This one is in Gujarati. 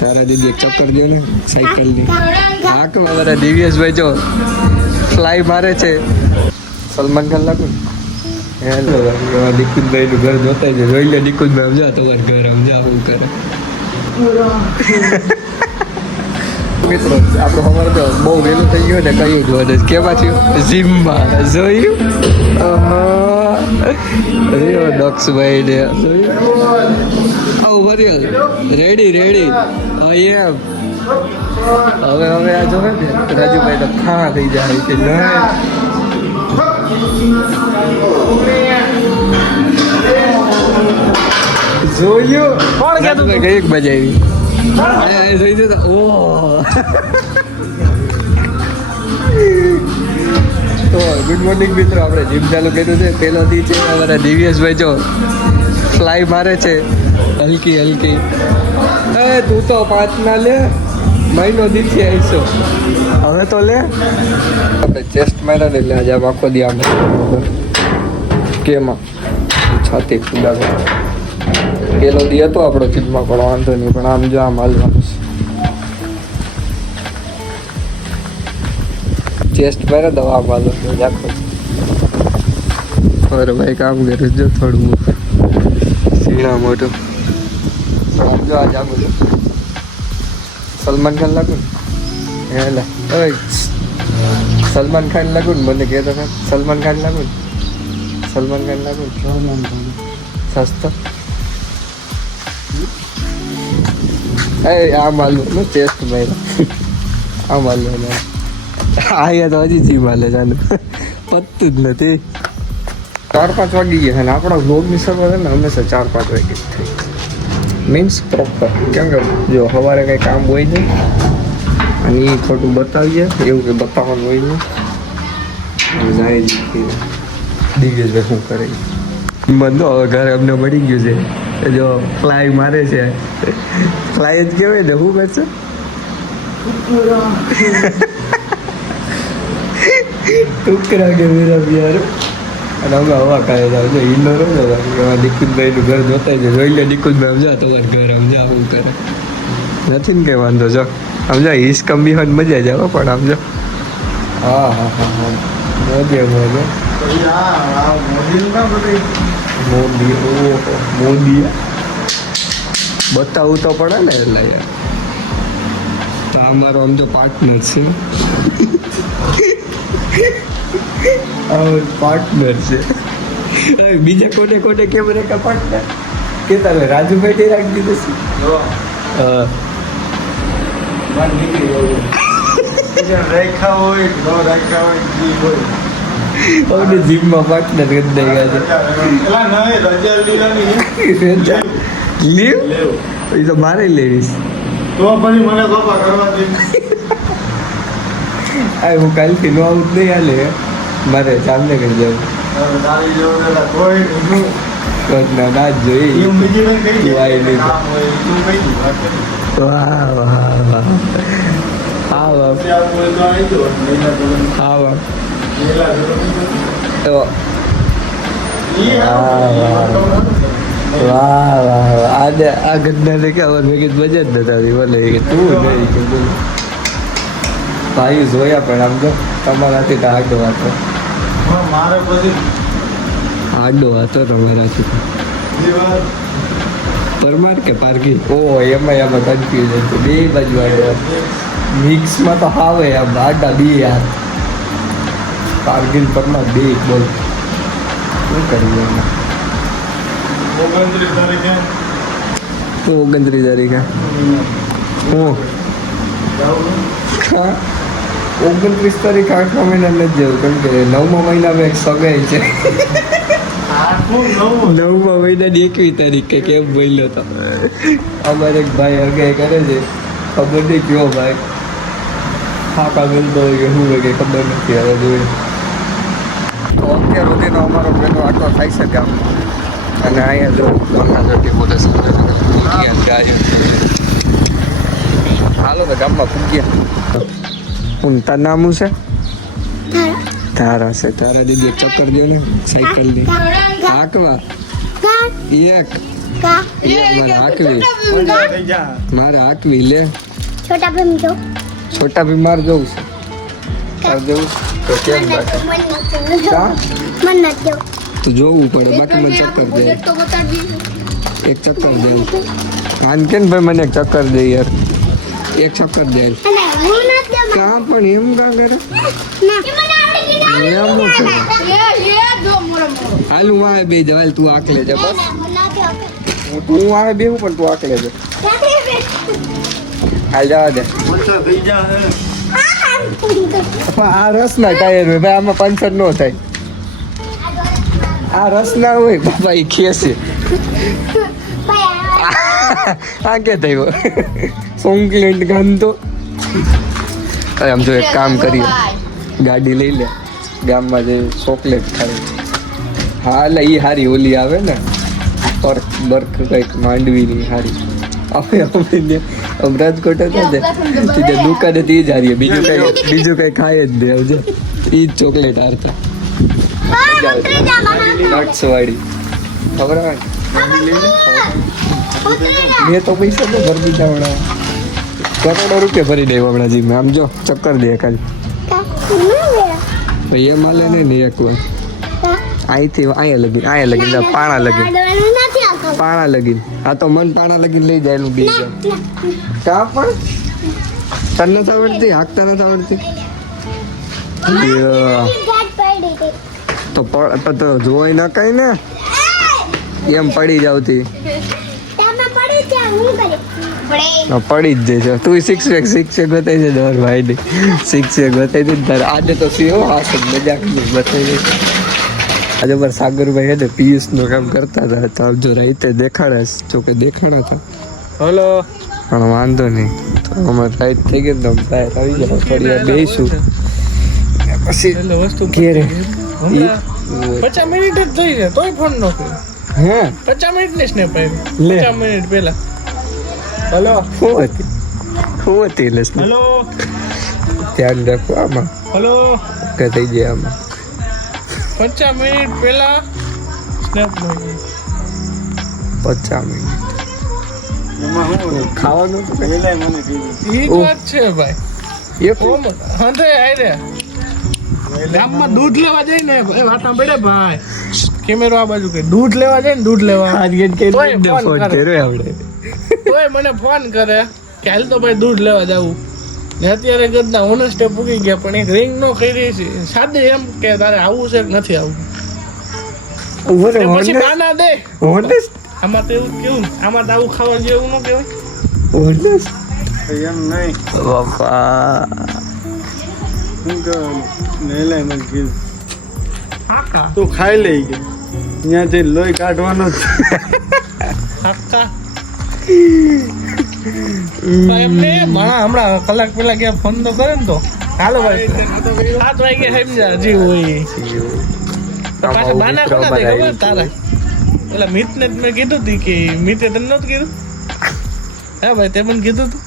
તારા દીદી એક ચક્કર દો ને સાયકલ ની હાક મારા દિવ્યેશભાઈ જો ફ્લાય મારે છે. સલમાન ખાન લાગુ હેલો નિકુંજભાઈ નું ઘર જોતા જ જોઈ લે. નિકુંજભાઈ સમજા તમારું ઘર સમજા શું કરે મિત્રો. આપણો અમારે તો બહુ વહેલું થઈ ગયું ને કયું જોવા કેવા થયું જીમમાં જોયું ડોક્સભાઈ ને આવું બર્યું રેડી રેડી આઈ એમ. હવે આ જોવે ને રાજુભાઈ તો ખા થઈ જાય કે જોયું કોણ કહેતું કઈ એક બજાવી જોઈ જતા ઓ તો ગુડ મોર્નિંગ મિત્રો. આપણે જીમ ચાલુ કર્યું છે. પહેલો દી છે અમારા દિવ્યેશભાઈ જો ફ્લાય મારે છે હલકી હલકી. તું તો 5 ના લે મહિનો દીથી આવીશો હવે તો લે. આપણે ચેસ્ટ માર્યા ને એટલે આજે આમ આખો દી આમ કેમાં છાતી ખુદા પેલો દી હતો આપણો જીમમાં પણ વાંધો નહીં. પણ આમ જો આમ હાલવાનું છે ચેસ્ટ મારે દવા આમ રાખો. અરે ભાઈ કામ કરે જો થોડું સીણા મોટું આમ જો આજે આમ બધું સલમાન ખાન લાગુ ને હેલા સલમાન ખાન લાગુ ને મને કહેતો હતા સલમાન ખાન લાગુ ને સલમાન ખાન લાગુ સસ્તો આ માલું ને ચેસ્ટ માર્યા આ માલું આયા તો હજી જી માલે ચાલુ પતતું જ નથી. 4-5 વાગી ગયા છે ને આપણા વ્લોગની શરૂઆત છે ને હંમેશા 4-5 વાગે જ થઈ મીન્સ પ્રોપર. કેમ કે જો સવારે કંઈ કામ હોય નહીં અને એ ખોટું બતાવીએ એવું કંઈ બતાવવાનું હોય નહીં જાય જ દિવ્યેશભાઈ શું કરે બંધો હવે ઘરે અમને મળી ગયું છે જો ફ્લાય મારે છે. ફ્લાય જ કહેવાય ને શું કરશે ટુકડા કે મેરા યાર. અને અમે હવા કાઢે જાવ જો ઇન્ડોર હોય નિકુંજભાઈ નું ઘર જોતા જ જોઈ લે. નિકુંજભાઈ સમજા તમારું ઘર સમજા શું કરે નથી ને કઈ વાંધો જો સમજા હિસ કમી હોય મજા જ આવે પણ સમજો હા હા હા હા મોજે મોજે મોદી મોદી બતાવવું તો પડે ને એટલે યાર. તો આ મારો આમ જો પાર્ટનર છે પાર્ટનર છે. બીજા કોને કોને કેમ રેખા પાર્ટનર કે તારે રાજુભાઈ તે રાખી દીધું છે રેખા હોય ન રેખા હોય જીમમાં પાર્ટનર કરી દઈ ગયા લીવ એ તો મારે લેવીશ તો પછી મને બાપા કરવા દે. આ હું કાલથી નો આવું જ નહીં હાલે મારે જામને કરી જવું ના જ જોઈએ. વાહ વાહ વાહ હા વાહ હા વાહ વાહ વાહ આજે આ ઘટનાને કે હવે મેં કીધું મજા જ નથી આવી બોલે કે તું નહીં કે બોલ ભાઈ જોયા પણ આમ તો તમારાથી તો આડો હતો મારે પછી આડો હતો તમારાથી પરમાર કે પારકી ઓ એમાં કન્ફ્યુઝન છે બે બાજુ આડો મિક્સમાં તો હાવે આમ આડા બે યાર પારગીલ પરમાર બે બોલ શું કરવું એમાં 29 તારીખે હું 29 તારીખ 8મા મહિના નથી જવું કેમ કે 9મા મહિનામાં એક સગાઈ છે. 9મા મહિનાની 21 તારીખે કેમ બોલ્યો હતો અમારે એક ભાઈ અગાઈ કરે છે ખબર નહીં કયો ભાઈ ફાંકા મિલતો હોય કે શું હોય કે ખબર નથી હવે જોઈએ. તો અત્યાર સુધીનો અમારો પેલો આટલો થાય છે કામ અને અહીંયા જો હાલો તો ગામમાં પૂગ્યા. હું તાર નામ છે તારા છે તારા દીદી એક ચક્કર દો ને સાયકલ ની હાકવા એક का મારે હાકવી થઈ જા મારે હાકવી લે छोटा भीम जो છોટા ભીમ માર જવું છે તાર જવું તો કેમ બાકી કા मन न जो તો જોવું પડે બાકી મને ચક્કર દે એક ચક્કર દે આન કેન ભાઈ મને એક ચક્કર દે યાર એક ચક્કર દે अरे वो न जो કા પણ એમ કા કરે ना એમ ન કરે હાલું વાય બે જવાલ તું આકલે જા બસ તું આવે બેહું પણ તું આકલે જા હાલ જવા દે ઓછા થઈ જા હે આ રસના ટાયર હોય ભાઈ આમાં પંચર ન થાય આ રસ ના હોય બાબા એ ખેસે આ કે થયું સોંકલેન્ટ ગન તો આમ જો એક કામ કરીએ ગાડી લઈ લે ગામમાં જે ચોકલેટ ખાય હા એટલે એ હારી ઓલી આવે ને બર્ક બર્ક કંઈક માંડવીની હારી અમે રાજકોટ હતા ને તે દુકાને તે જ હારીએ બીજું કઈ ખાય જ દે આવજો એ જ ચોકલેટ હારતા નટ્સ વાળી ખબર આવે મેં તો પૈસા તો ભરી દીધા હમણાં કરોડો રૂપિયા ભરી દે હમણાં જી આમ જો ચક્કર દે ખાલી ભાઈ એ માલે નહીં ને એક વાર અહીંથી અહીંયા લગીન પાણા લગીન હા તો મન પાણા લગીન લઈ જાય બે જાવ કા પણ તને નથી આવડતી હાંકતા નથી આવડતી તો જોઈ ના કઈ ને એમ પડી જાવતી પડી જ જશે તું શિક્ષક બતાવી દે દોર ભાઈ શિક્ષક બતાવી દે તારે આજે તો સીઓ હાસ મજાક બતાવી દે આજે પર સાગરભાઈ હે ને પિયુષ નું કામ કરતા હતા તો જો રાઈતે દેખાડે જોકે દેખાડા તો હલો પણ વાંધો નહીં તો અમારે રાઈત થઈ ગઈ ને બહાર આવી જાય થોડી વાર બેસીશું પછી ઘેરે 50 મિનિટ જ થઈ છે તોય ફોન નો કર્યો હે 50 મિનિટ ની સ્નેપ આવી લે. 50 મિનિટ પહેલા હલો શું હતી એટલે હલો ધ્યાન રાખો આમાં હલો કે થઈ જાય આમાં 50 મિનિટ પહેલા સ્નેપ મોકલી 50 મિનિટ એમાં હું ખાવાનું તો કઈ પહેલા મને કીધું ઈ જ ઓહ. વાત છે ભાઈ એક ઓમ હંધે આઈ ગામમાં દૂધ લેવા જાય ને ભાઈ વાતા પડે ભાઈ કેમેરો આ બાજુ કે દૂધ લેવા જાય ને દૂધ લેવા ટાર્ગેટ કે તોય ફોન ફોન કરે. કર્યો આપણે તોય મને ફોન કરે કે હાલ તો ભાઈ દૂધ લેવા જાવું ને અત્યારે ગદના ઓનેસ્ટે પૂકી ગયા પણ એક રિંગ નો કરી છે સાદે એમ કે તારે આવવું છે કે નથી આવવું ઓરે ને પછી બાના દે ઓનેસ્ટ આમાં તો એવું કેવું આમાં તો આવું ખાવા જેવું ન કહેવાય ઓનેસ્ટ એમ નહીં બાપા હું કહું પહેલા મને કીધું હાકા તું ખાઈ લઈ ગયો ત્યાંથી લોહી કાઢવાનો જ હાકા એમને માણા હમણાં કલાક પહેલા ગયા ફોન તો કરે ને તો હાલો ભાઈ 7 વાગે સમજા જી હોય પાછા બાના કોના દે ખબર તારા પેલા મિતને જ મેં કીધું હતું કે મિતે તને નહોતું કીધું હા ભાઈ તે મને કીધું હતું